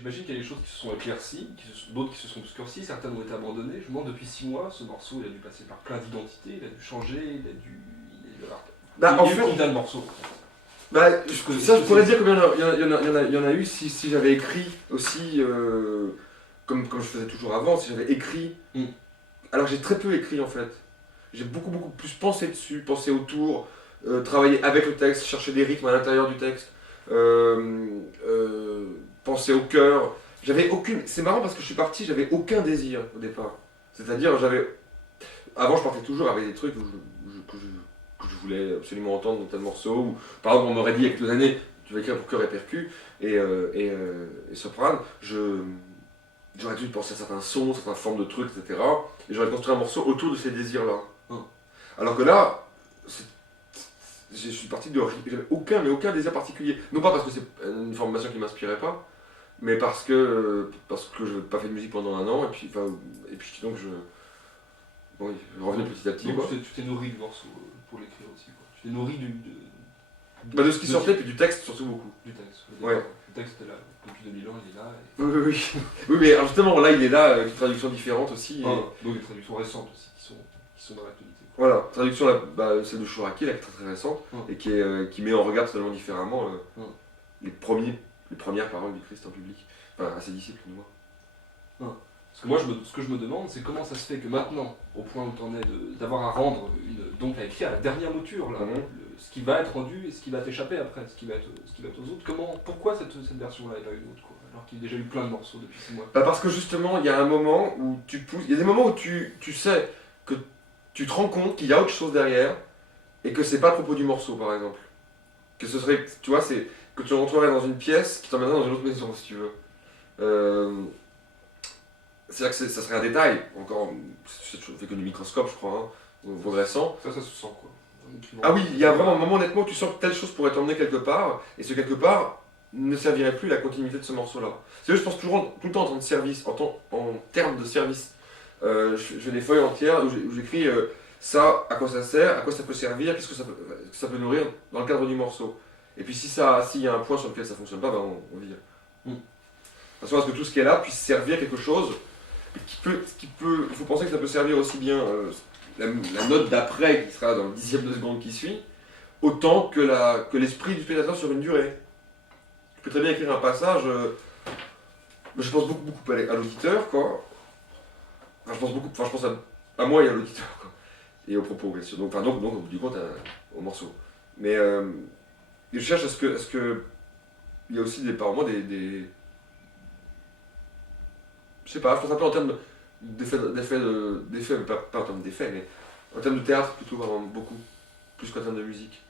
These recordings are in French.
J'imagine qu'il y a des choses qui se sont éclaircies, d'autres qui se sont obscurcies, certaines ont été abandonnées. Je me demande, depuis 6 mois, ce morceau, il a dû passer par plein d'identités, il a dû changer, il a dû... Bah, en Il y a eu fait, combien de morceaux? bah, que- ça, je que pourrais c'est- dire combien il y en a eu si j'avais écrit aussi, comme je faisais toujours avant, si j'avais écrit. Mm. Alors j'ai très peu écrit en fait. J'ai beaucoup plus pensé dessus, pensé autour, travaillé avec le texte, chercher des rythmes à l'intérieur du texte, euh, euh, penser au cœur. J'avais aucune. C'est marrant parce que je suis parti, j'avais aucun désir au départ. C'est-à-dire, avant, je partais toujours avec des trucs que je voulais absolument entendre dans tel morceau. Ou, par exemple, on m'aurait dit il y a quelques années, tu vas écrire pour chœur et percu et soprane. J'aurais dû penser à certains sons, certaines formes de trucs, etc. Et j'aurais construit un morceau autour de ces désirs-là. Hum. Alors que là, je suis parti de. J'avais aucun désir particulier. Non pas parce que c'est une formation qui m'inspirait pas, mais parce que je n'ai pas fait de musique pendant un an, et puis donc bon, je revenais petit à petit. Donc Quoi. tu t'es nourri du morceau pour l'écrire aussi, quoi. Tu t'es nourri De ce qui sortait, puis du texte surtout beaucoup. du texte. Ouais. Le texte est là, depuis 2000 ans, il est là. Oui. Oui, mais alors justement, là, il est là, avec une traduction différente aussi. Donc des traductions récentes aussi, qui sont dans l'actualité. Voilà, traduction, celle de Chouraki, là, qui est très récente, et qui met en regard totalement différemment les premières paroles du Christ en public, enfin à ses disciples, du moins. Parce que moi, ce que je me demande, c'est comment ça se fait que maintenant, au point où tu en es d'avoir à rendre, donc à écrire la dernière mouture, là, ce qui va être rendu et ce qui va t'échapper après, ce qui va être aux autres, pourquoi cette version-là et pas une autre, quoi, alors qu'il y a déjà eu plein de morceaux depuis 6 mois? Bah parce que justement, il y a un moment où tu pousses, il y a des moments où tu sais que tu te rends compte qu'il y a autre chose derrière, et que c'est pas à propos du morceau, par exemple. Que ce serait, tu vois, c'est que tu rentrerais dans une pièce qui t'emmènerait dans une autre maison, si tu veux. C'est-à-dire que ça serait un détail, encore, c'est fait que du microscope, je crois, progressant. Ça se sent, quoi. Ah oui, il y a vraiment un moment honnêtement où tu sens que telle chose pourrait t'emmener quelque part, et ce quelque part ne servirait plus à la continuité de ce morceau-là. C'est je pense toujours tout le temps en temps de service, en termes de service. J'ai des feuilles entières où j'écris ça, à quoi ça sert, à quoi ça peut servir, qu'est-ce que ça peut nourrir dans le cadre du morceau. Et puis s'il y a un point sur lequel ça fonctionne pas, ben on vire. De toute façon, à ce que tout ce qui est là puisse servir quelque chose, il faut penser que ça peut servir aussi bien la note d'après qui sera dans le dixième de seconde qui suit, autant que l'esprit du spectateur sur une durée. Je peux très bien écrire un passage, je pense beaucoup à l'auditeur, quoi. Enfin, je pense à moi et à l'auditeur, quoi. Et au propos, bien sûr. Donc, au bout du compte, au morceau. Mais je cherche à ce que il y a aussi par moments des je sais pas, je pense un peu en termes d'effets, mais pas en termes d'effets, mais en termes de théâtre plutôt, vraiment beaucoup, plus qu'en termes de musique.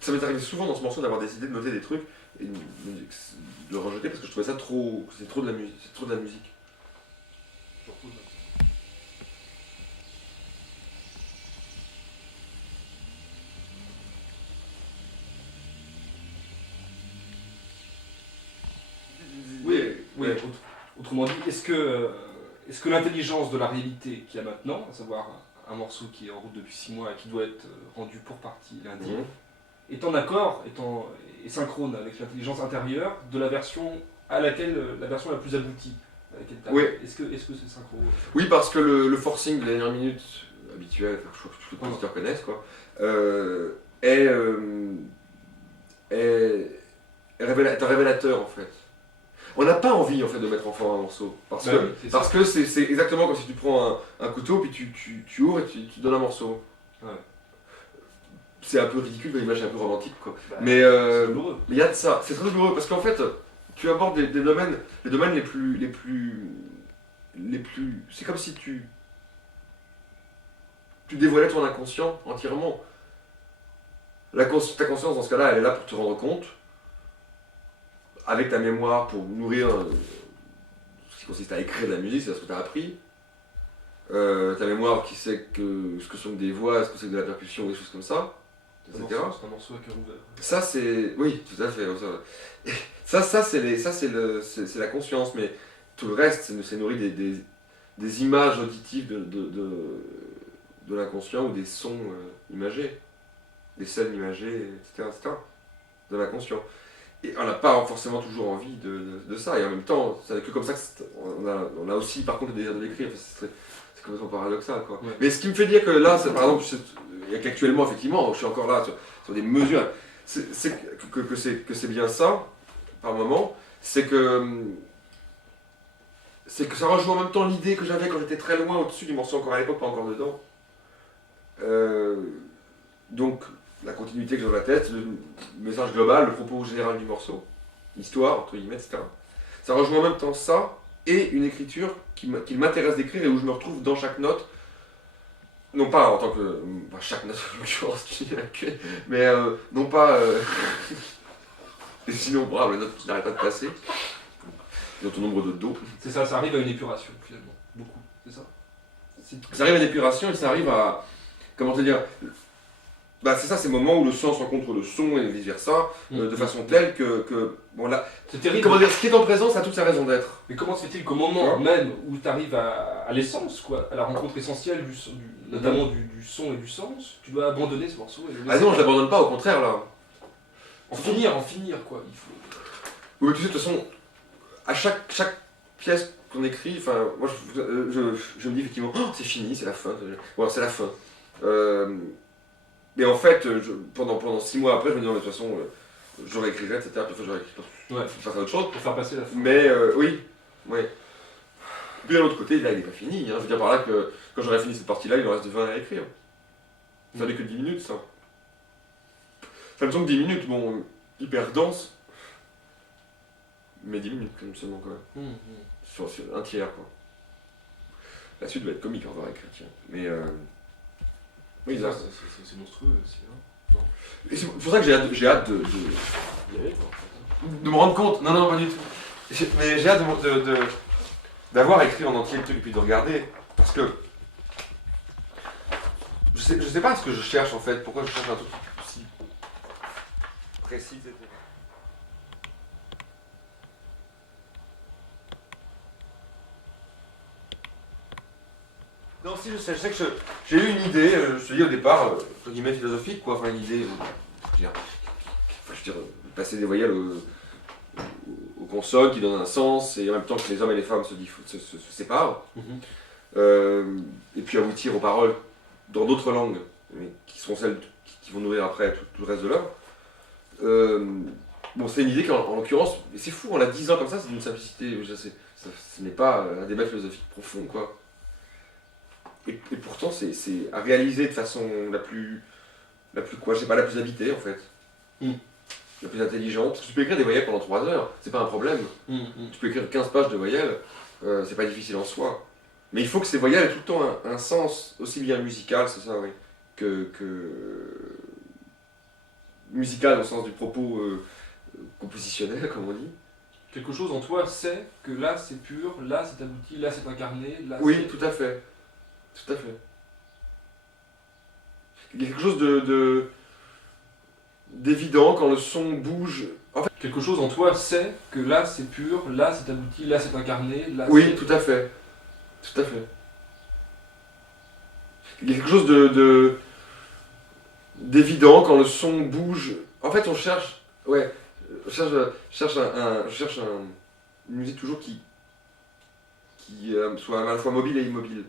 Ça m'est arrivé souvent dans ce morceau d'avoir décidé de noter des trucs et de le rejeter parce que je trouvais ça c'est trop de la musique, c'est trop de la musique. Oui. Autrement dit, est-ce que l'intelligence de la réalité qu'il y a maintenant, à savoir un morceau qui est en route depuis 6 mois et qui doit être rendu pour partie lundi, est en accord, est synchrone avec l'intelligence intérieure de la version la version la plus aboutie à laquelle tu arrives? Est-ce que c'est synchro? Oui, parce que le forcing de la dernière minute, habituel, je crois que tous les auditeurs connaissent, quoi, est un révélateur en fait. On n'a pas envie en fait de mettre en forme un morceau. Parce que c'est exactement comme si tu prends un couteau, puis tu ouvres et tu donnes un morceau. Ouais. C'est un peu ridicule, l'image est un peu romantique, quoi. Bah, mais c'est douloureux. il y a de ça. C'est très douloureux parce qu'en fait, tu abordes les domaines les plus. C'est comme si tu dévoilais ton inconscient entièrement. Ta conscience dans ce cas-là, elle est là pour te rendre compte, avec ta mémoire pour nourrir ce qui consiste à écrire de la musique, c'est ce que tu as appris. Ta mémoire qui sait ce que sont des voix, ce que c'est de la percussion, des choses comme ça, etc. C'est un morceau à cœur ouvert. Ça c'est... Oui, tout à fait. Ça c'est la conscience, mais tout le reste, c'est nourri des images auditives de l'inconscient ou des sons imagés, des scènes imagées, etc. de l'inconscient. Et on n'a pas forcément toujours envie de ça, et en même temps, c'est que comme ça on a aussi par contre le désir de l'écrire, enfin, c'est complètement paradoxal quoi. Ouais. Mais ce qui me fait dire que là, par exemple, il y a qu'actuellement effectivement, je suis encore là sur des mesures, que c'est bien ça, par moment, c'est que ça rejoint en même temps l'idée que j'avais quand j'étais très loin au-dessus du morceau, encore à l'époque, pas encore dedans. Donc, la continuité que j'ai dans la tête, le message global, le propos général du morceau, l'histoire, entre guillemets, etc. Ça rejoint en même temps ça et une écriture qui m'intéresse d'écrire et où je me retrouve dans chaque note. Non pas en tant que. Enfin, chaque note en l'occurrence, mais non pas. Sinon, bravo, les notes qui n'arrêtent pas de passer. Dans ton nombre de do. C'est ça, ça arrive à une épuration finalement. Beaucoup, c'est ça. Ça arrive à l'épuration et ça arrive à. Comment te dire. Bah, c'est ça, ces moments où le sens rencontre le son et vice versa, de façon telle que bon là, c'est terrible. Comment dire, ce qui est en présence a toute sa raison d'être. Mais comment se fait-il qu'au moment même où tu arrives à l'essence, quoi, à la rencontre essentielle notamment du son et du sens, tu dois abandonner ce morceau et le laisser. Ah non, je l'abandonne pas, au contraire là. En finir quoi, il faut. Oui, tu sais, de toute façon, à chaque pièce qu'on écrit, enfin, moi je me dis effectivement, oh, c'est fini, c'est la fin. Bon, c'est la fin. Mais en fait, pendant 6 mois après, je me dis, non, mais de toute façon, je réécrirai, etc. Puis j'aurais écrit pour faire autre chose. Pour faire passer la fin. Mais oui, ouais. Puis de l'autre côté, là, il n'est pas fini. Hein. Je veux dire par là que quand j'aurai fini cette partie-là, il en reste 20 à écrire. Ça n'est que 10 minutes, ça. Ça me semble 10 minutes, bon, hyper dense. Mais 10 minutes, quand même, seulement, quand même. Sur un tiers, quoi. La suite va être comique, on va écrire, tiens. Mais oui, ça, c'est monstrueux aussi, hein. Non. Et c'est pour ça que j'ai hâte de me rendre compte. Non, pas du tout. Mais j'ai hâte d'avoir écrit en entier le truc et puis de regarder. Parce que je sais pas ce que je cherche en fait. Pourquoi je cherche un truc si précis, etc. Non, si, je sais que j'ai eu une idée, je te dis au départ, entre guillemets philosophique, quoi, enfin une idée, je veux dire, passer des voyelles aux consonnes qui donnent un sens, et en même temps que les hommes et les femmes se séparent, et puis aboutir aux paroles dans d'autres langues, mais qui seront celles qui vont nourrir après tout le reste de l'œuvre. Bon, c'est une idée qu'en l'occurrence, et c'est fou, on l'a 10 ans comme ça, c'est d'une simplicité, ce n'est pas un débat philosophique profond, quoi. Et pourtant, c'est à réaliser de façon la plus quoi, je sais pas, la plus habitée en fait. La plus intelligente. Parce que tu peux écrire des voyelles pendant 3 heures, c'est pas un problème. Tu peux écrire 15 pages de voyelles, c'est pas difficile en soi. Mais il faut que ces voyelles aient tout le temps un sens, aussi bien musical, c'est ça, oui, que musical au sens du propos compositionnel, comme on dit. Quelque chose en toi sait que là c'est pur, là c'est abouti, là c'est incarné, là oui, c'est... tout à fait. Tout à fait. Il y a quelque chose d'évident quand le son bouge. En fait, quelque chose en toi sait que là c'est pur, là c'est abouti, là c'est incarné, là oui, c'est... tout à fait. Tout à fait. Il y a quelque chose d'évident quand le son bouge. En fait, on cherche. Ouais. Je cherche une musique toujours qui soit à la fois mobile et immobile.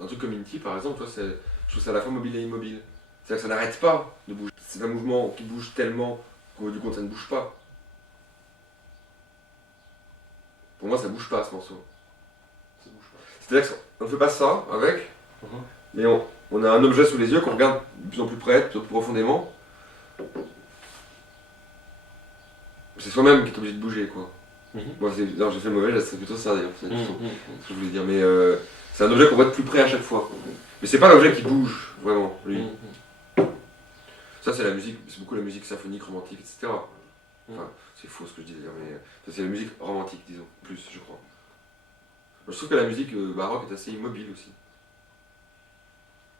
Un truc comme Inti, par exemple, je trouve ça à la fois mobile et immobile. C'est-à-dire que ça n'arrête pas de bouger. C'est un mouvement qui bouge tellement qu'au bout du compte, ça ne bouge pas. Pour moi, ça bouge pas, ce morceau. Ça bouge pas. C'est-à-dire qu'on ne fait pas ça avec, mais on a un objet sous les yeux qu'on regarde de plus en plus près, de plus en plus profondément. C'est soi-même qui est obligé de bouger, quoi. Moi, j'ai fait le mauvais, c'est plutôt ça, d'ailleurs. C'est ce que je voulais dire. Mais c'est un objet qu'on voit de plus près à chaque fois. Mais c'est pas l'objet qui bouge, vraiment, lui. Ça, c'est la musique, c'est beaucoup la musique symphonique, romantique, etc. Enfin, c'est faux ce que je dis d'ailleurs, mais ça, c'est la musique romantique, disons, plus, je crois. Je trouve que la musique baroque est assez immobile aussi.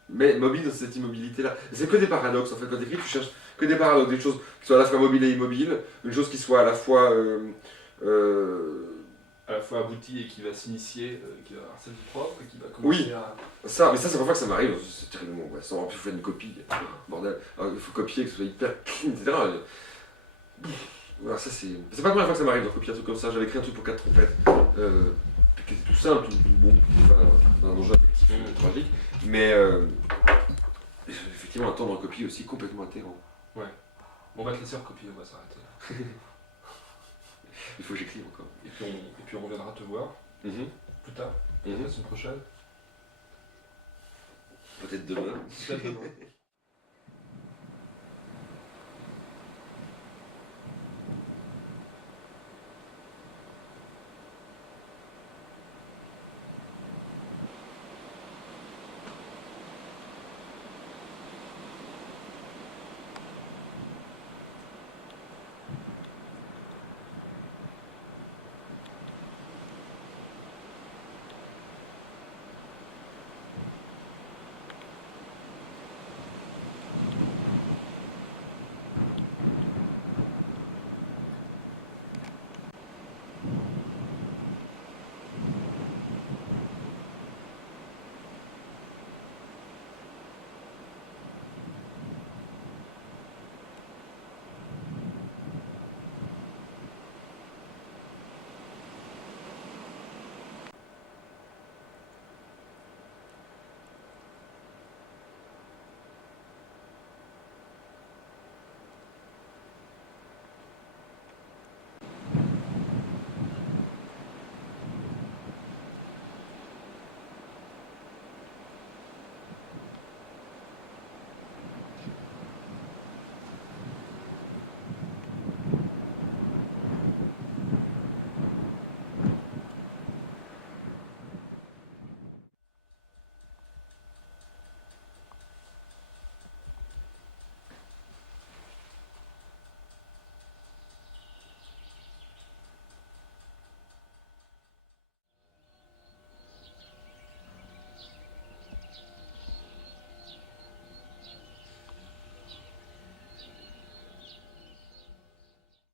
Mais mobile dans cette immobilité-là. C'est que des paradoxes, en fait. Quand tu écris, tu cherches que des paradoxes, des choses qui soient à la fois mobiles et immobiles, une chose qui soit à la fois à la fois abouti et qui va s'initier, qui va avoir sa vie propre et qui va commencer Oui. à... Ça, mais ça, c'est pas fois que ça m'arrive, c'est terriblement ouais. En plus, il faut faire une copie, bordel. Alors, il faut copier, que ce soit hyper clean, etc. Voilà, ça, c'est pas la première fois que ça m'arrive de copier un truc comme ça. J'avais écrit un truc pour 4 trompettes, qui était tout simple, tout bon, enfin, un enjeu affectif tragique, mais effectivement, un temps de recopie aussi complètement atterrant. Ouais. Bon, on va te laisser recopier, on va s'arrêter là. Il faut que j'écrive encore. Et puis on reviendra te voir plus tard, la semaine prochaine. Peut-être demain. Peut-être demain.